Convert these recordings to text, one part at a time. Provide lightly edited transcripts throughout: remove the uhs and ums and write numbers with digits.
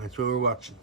That's what we're watching.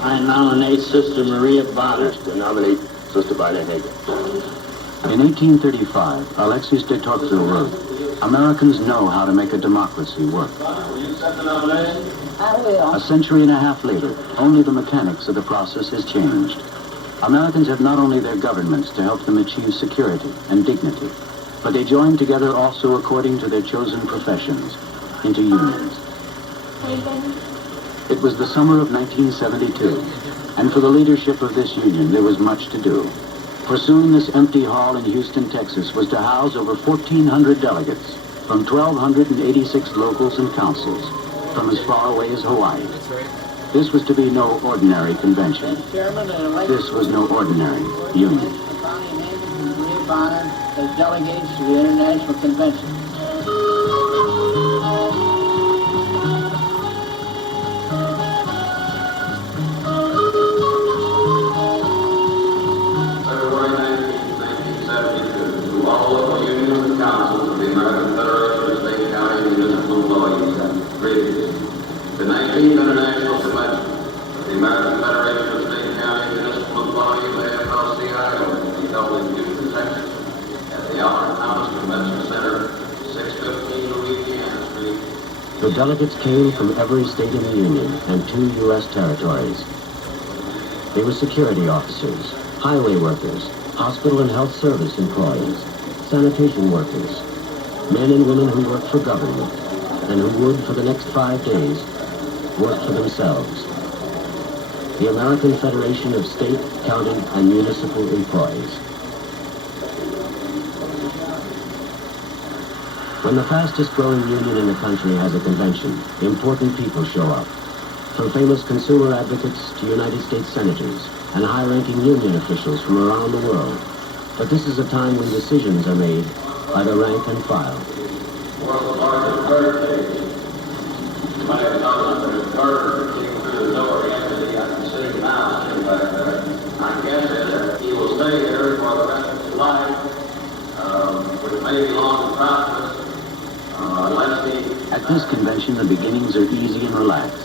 I nominate Sister Maria Bonner. To nominate Sister Bonner Hager. In 1835, Alexis de Tocqueville wrote, "Americans know how to make a democracy work." Will you accept the nomination? I will. A century and a half later, only the mechanics of the process has changed. Americans have not only their governments to help them achieve security and dignity, but they join together also according to their chosen professions, into unions. It was the summer of 1972, and for the leadership of this union there was much to do. For soon this empty hall in Houston, Texas was to house over 1,400 delegates from 1,286 locals and councils from as far away as Hawaii. This was to be no ordinary convention. This was no ordinary union. Bonnie Hager and Maria Bonner as delegates to the International Convention. February 19, 1972, to all local unions and councils of the American Federation of State, County, and Municipal Employees. Greetings. The 19th International Convention of the American Federation of State, County, and Municipal Employees, A.F.S.C.M.E, will be held in Houston, Texas, at the Albert Thomas Convention Center, 615 Louisiana Street. The delegates came from every state in the Union and 2 U.S. territories. They were security officers, highway workers, hospital and health service employees, sanitation workers, men and women who worked for government, and who would, for the next 5 days, work for themselves. The American Federation of State, County, and Municipal Employees. When the fastest growing union in the country has a convention, important people show up. From famous consumer advocates to United States senators and high-ranking union officials from around the world. But this is a time when decisions are made by the rank and file. World's largest bird cage. You might have noticed that a bird that came through the door yesterday got considered mouse in back there. I guess that he will stay there for the rest of his life, which may be long and prosperous, unless he... At this convention, the beginnings are easy and relaxed.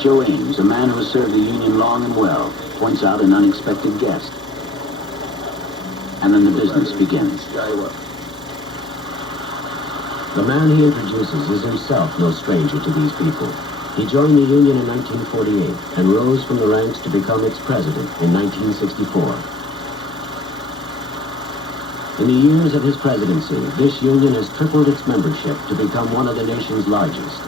Joe Ames, a man who has served the Union long and well, points out an unexpected guest. And then the business begins. The man he introduces is himself no stranger to these people. He joined the Union in 1948 and rose from the ranks to become its president in 1964. In the years of his presidency, this union has tripled its membership to become one of the nation's largest.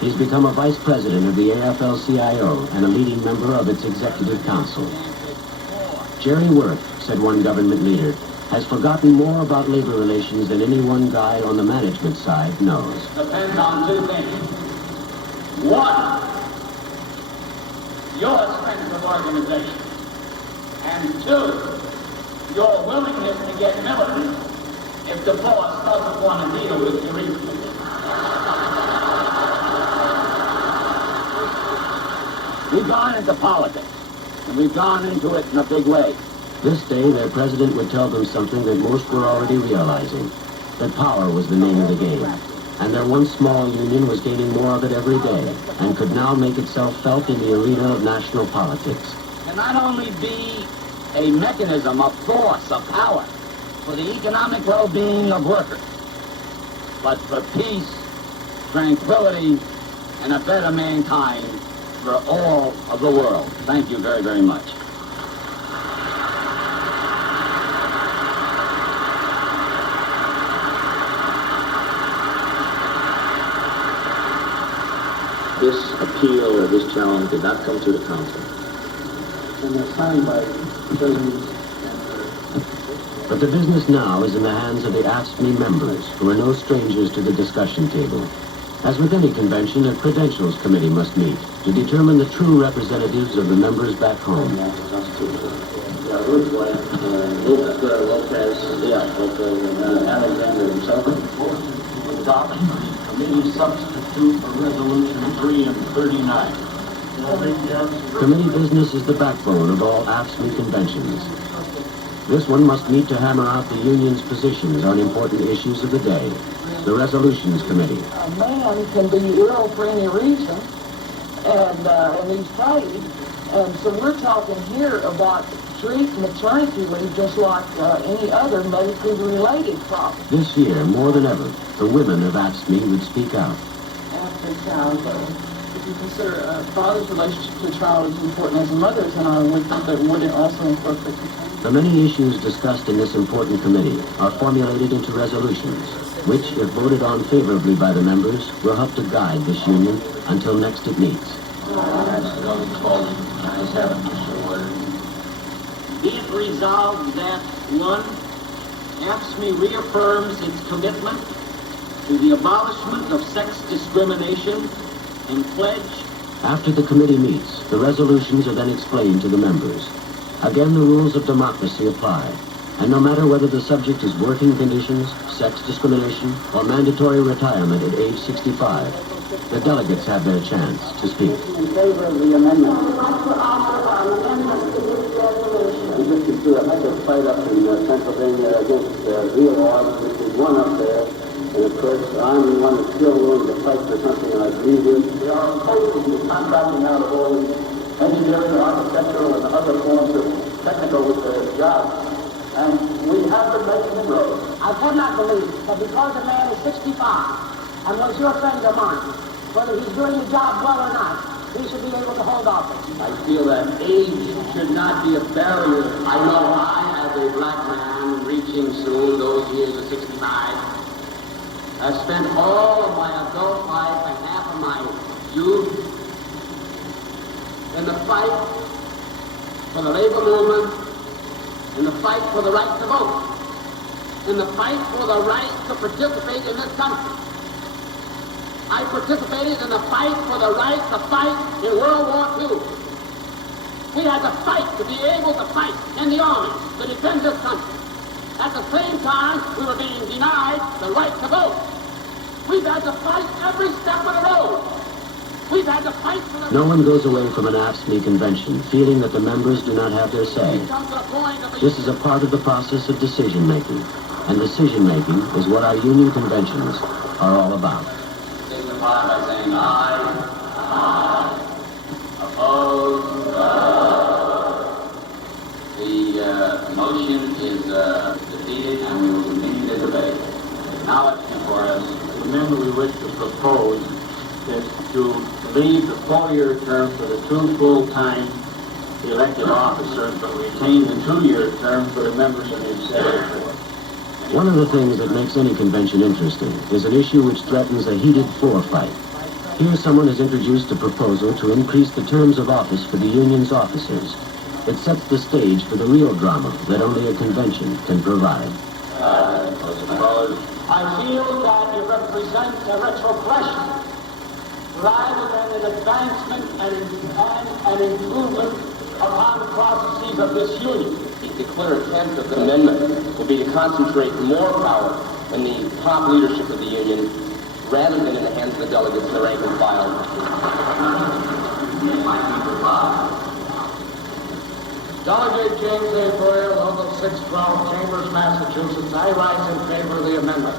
He's become a vice president of the A.F.S.C.M.E and a leading member of its executive council. Jerry Worth, said one government leader, has forgotten more about labor relations than any one guy on the management side knows. Depends on 2 things. 1, your strength of organization. And 2, your willingness to get militant if the boss doesn't want to deal with your issues. We've gone into politics, and we've gone into it in a big way. This day, their president would tell them something that most were already realizing, that power was the name of the game, and their once small union was gaining more of it every day, and could now make itself felt in the arena of national politics. Can not only be a mechanism of force, of power, for the economic well-being of workers, but for peace, tranquility, and a better mankind for all of the world. Thank you very, very much. This appeal or this challenge did not come to the council. And they're signed by President and But the business now is in the hands of the A.F.S.C.M.E members, who are no strangers to the discussion table. As with any convention, a credentials committee must meet to determine the true representatives of the members back home. Alexander himself. Adoption of the committee substitute for Resolution 3 and 39. Committee business is the backbone of all A.F.S.C.M.E conventions. This one must meet to hammer out the union's positions on important issues of the day. The Resolutions Committee. A man can be ill for any reason, and he's paid. And so we're talking here about treat maternity leave just like any other medically related problem. This year, more than ever, the women of A.F.S.C.M.E would speak out. After childbirth, if you consider a father's relationship to a child as important as a mother's, and I would think that would also incorporate the many issues discussed in this important committee are formulated into resolutions, which, if voted on favorably by the members, will help to guide this union until next it meets. Be it resolved that 1, A.F.S.C.M.E reaffirms its commitment to the abolishment of sex discrimination and pledge. After the committee meets, the resolutions are then explained to the members. Again, the rules of democracy apply, and no matter whether the subject is working conditions, sex discrimination, or mandatory retirement at age 65, the delegates have their chance to speak. In favor of the amendment. I just fight up in Pennsylvania against real laws, which is one up there. And of course, I'm one that's still willing to fight for something I believe in. We are opposed to the contracting out of all these engineering, architectural, and other forms of technical jobs. And we have been making inroads. I could not believe that because a man is 65 and was your friend of mine, whether he's doing the job well or not, he should be able to hold office. I feel that age should not be a barrier. I know I, as a black man reaching soon those years of 65, I've spent all of my adult life and half of my youth in the fight for the labor movement, in the fight for the right to vote, in the fight for the right to participate in this country. I participated in the fight for the right to fight in World War II. We had to fight to be able to fight in the army to defend this country. At the same time, we were being denied the right to vote. We've had to fight every step of the road. We've had to fight for the... No one goes away from an A.F.S.C.M.E convention feeling that the members do not have their say. This is a part of the process of decision-making, and decision-making is what our union conventions are all about. Signify by saying aye. Aye. Opposed? The motion is defeated, and we will continue the debate. Acknowledgement for us. The amendment we wish to propose is to leave the 4-year term for the 2 full-time elected officers, but retain the 2-year term for the members of the executive board. One of the things that makes any convention interesting is an issue which threatens a heated floor fight. Here someone has introduced a proposal to increase the terms of office for the union's officers. It sets the stage for the real drama that only a convention can provide. I feel that it represents a retrogression rather than an advancement and an improvement upon the processes of this union. The clear intent of the amendment will be to concentrate more power in the top leadership of the union rather than in the hands of the delegates in the rank and file. Delegate James A. Boyer, Local 612, Chambers, Massachusetts. I rise in favor of the amendment.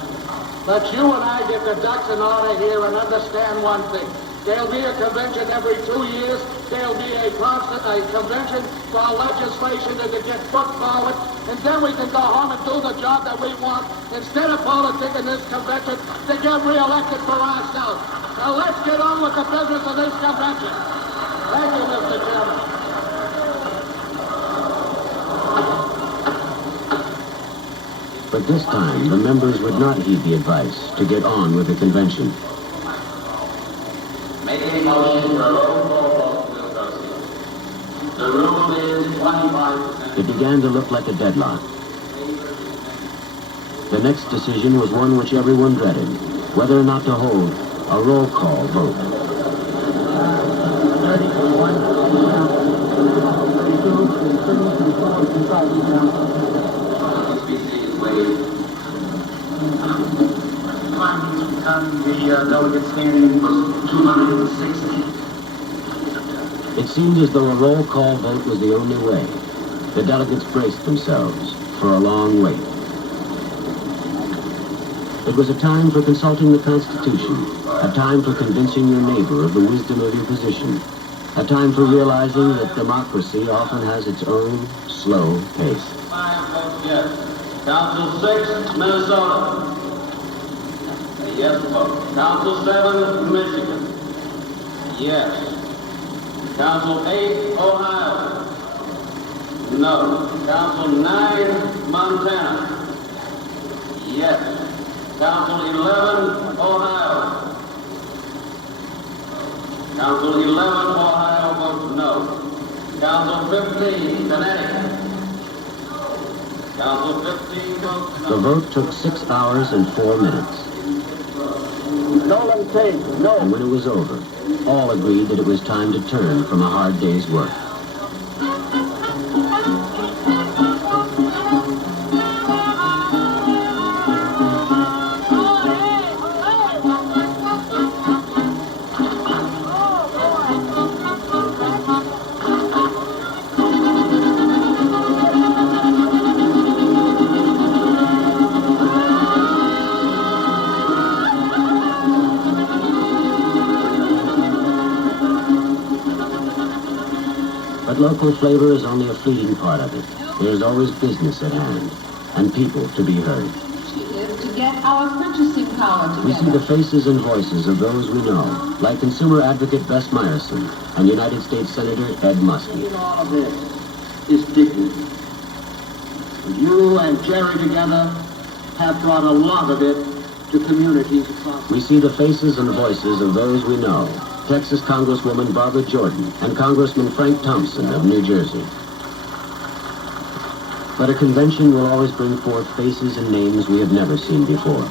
But you and I get the ducks in order here and understand one thing. There'll be a convention every 2 years. There'll be a convention for legislation that can get put forward. And then we can go home and do the job that we want instead of politicking this convention to get reelected for ourselves. Now let's get on with the business of this convention. Thank you, Mr. Chairman. But this time, the members would not heed the advice to get on with the convention. Making a motion for a roll call vote to associate. The rule is 25%. It began to look like a deadlock. The next decision was one which everyone dreaded, whether or not to hold a roll call vote. 31, 32, 33, 34, 35, the delegate standing was 260. It seemed as though a roll call vote was the only way. The delegates braced themselves for a long wait. It was a time for consulting the Constitution, a time for convincing your neighbor of the wisdom of your position, a time for realizing that democracy often has its own slow pace. 5 votes yes. Council 6, Minnesota. A yes vote. Council 7, Michigan. Yes. Council 8, Ohio. No. Council 9, Montana. Yes. Council 11, Ohio. Council 11, Ohio votes no. Council 15, Connecticut. Council 15 votes no. The vote took 6 hours and 4 minutes. Nolan Tate, no. And when it was over, all agreed that it was time to turn from a hard day's work. Local flavor is only a fleeting part of it. There's always business at hand, and people to be heard. To get our purchasing power together. We see the faces and voices of those we know, like consumer advocate Bess Myerson and United States Senator Ed Muskie. In all of this is dignity. You and Jerry together have brought a lot of it to communities across. We see the faces and voices of those we know. Texas Congresswoman Barbara Jordan and Congressman Frank Thompson of New Jersey. But a convention will always bring forth faces and names we have never seen before,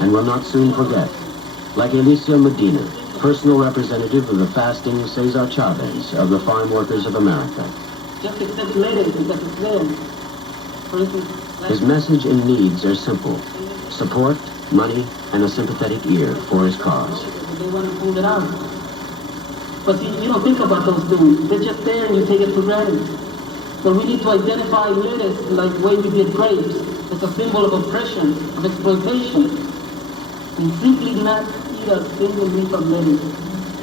and will not soon forget. Like Alicia Medina, personal representative of the fasting Cesar Chavez of the Farm Workers of America. Just accept lettuce because it's there. For instance, His message and needs are simple. Support, money, and a sympathetic ear for his cause. they want to pull it out. But see, you don't think about those things. They're just there and you take it for granted. But we need to identify lettuce like the way we did grapes. It's a symbol of oppression, of exploitation. And simply not eat a single leaf of lettuce.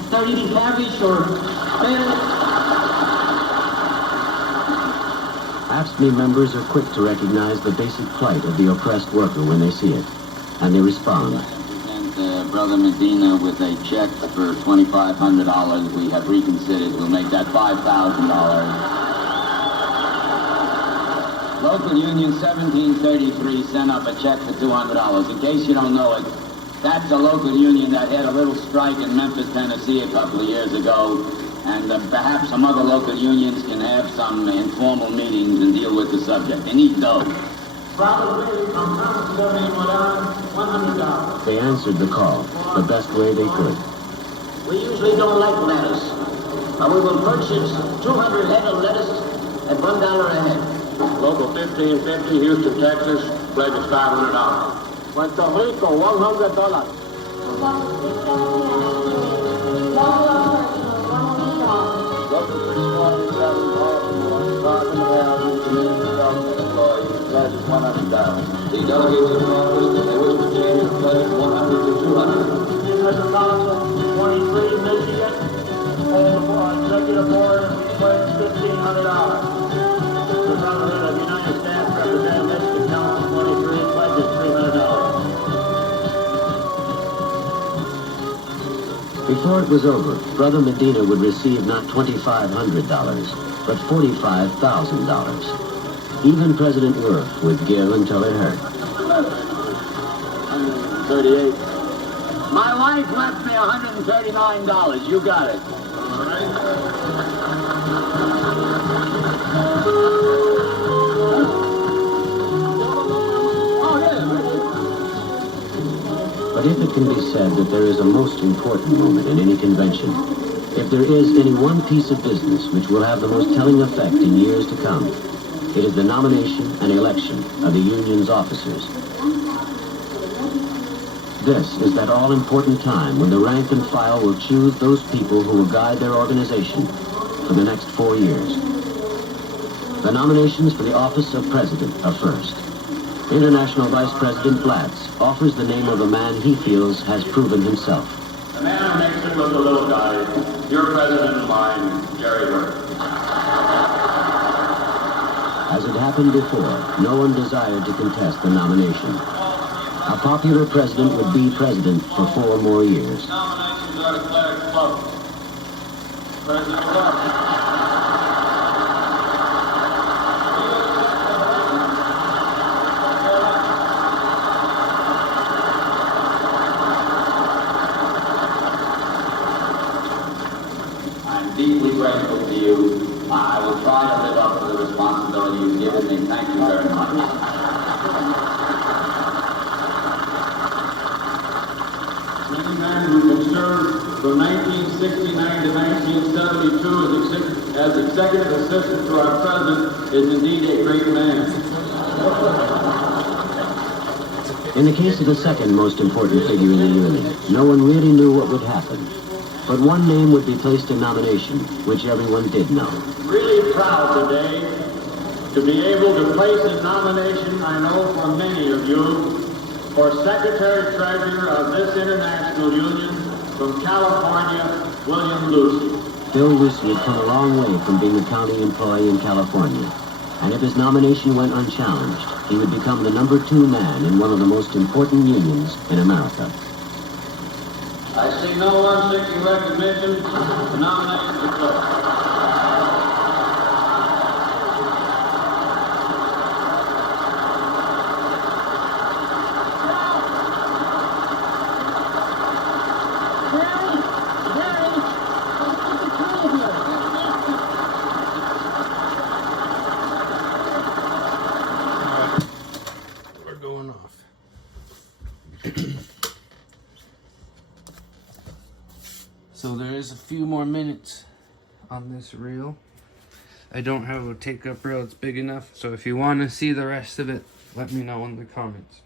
Start eating cabbage or spinach. A.F.S.C.M.E members are quick to recognize the basic plight of the oppressed worker when they see it, and they respond. Brother Medina with a check for $2,500. We have reconsidered. We'll make that $5,000. Local Union 1733 sent up a check for $200. In case you don't know it, that's a local union that had a little strike in Memphis, Tennessee a couple of years ago. And perhaps some other local unions can have some informal meetings and deal with the subject. They need dough. They answered the call the best way they could. We usually don't like lettuce, but we will purchase 200 head of lettuce at $1 a head. Local 1550, Houston, Texas, pledges $500. Puerto Rico, $100. Local 647, Baltimore, Baltimore, Community Development Employees, pledges $100. The delegates of Congress, if they wish to change it, pledge $100 to $200. Mr. Council, 23 Michigan, Executive Board, we pledge $1,500. The Brotherhood of United Staff Representatives, the Council 23 pledges $300. Before it was over, Brother Medina would receive not $2,500, but $45,000. Even President Worth would give until it hurt. 38. My wife left me $139. You got it. All right. Oh, yeah. can be said that there is a most important moment in any convention. If there is any one piece of business which will have the most telling effect in years to come, it is the nomination and election of the union's officers. This is that all-important time when the rank and file will choose those people who will guide their organization for the next 4 years. The nominations for the office of President are first. International Vice President Blatz offers the name of a man he feels has proven himself. The man who makes it look a little guy, your president and mine, Jerry Burke. As it happened before, no one desired to contest the nomination. A popular president would be president for 4 more years. Nominations are declared closed. President Burke. Deeply grateful to you. I will try to live up to the responsibility you've given me. Thank you very much. Any man who can serve from 1969 to 1972 as executive assistant to our president is indeed a great man. In the case of the second most important figure in the Union, no one really knew what would happen. But one name would be placed in nomination, which everyone did know. Really proud today to be able to place in nomination, I know for many of you, for Secretary-Treasurer of this international union from California, William Lucy. Bill Lucy had come a long way from being a county employee in California. And if his nomination went unchallenged, he would become the number 2 man in one of the most important unions in America. I see no one seeking recognition. The nominations are closed. We're going off. So there is a few more minutes on this reel. I don't have a take-up reel that's big enough, so if you want to see the rest of it, let me know in the comments.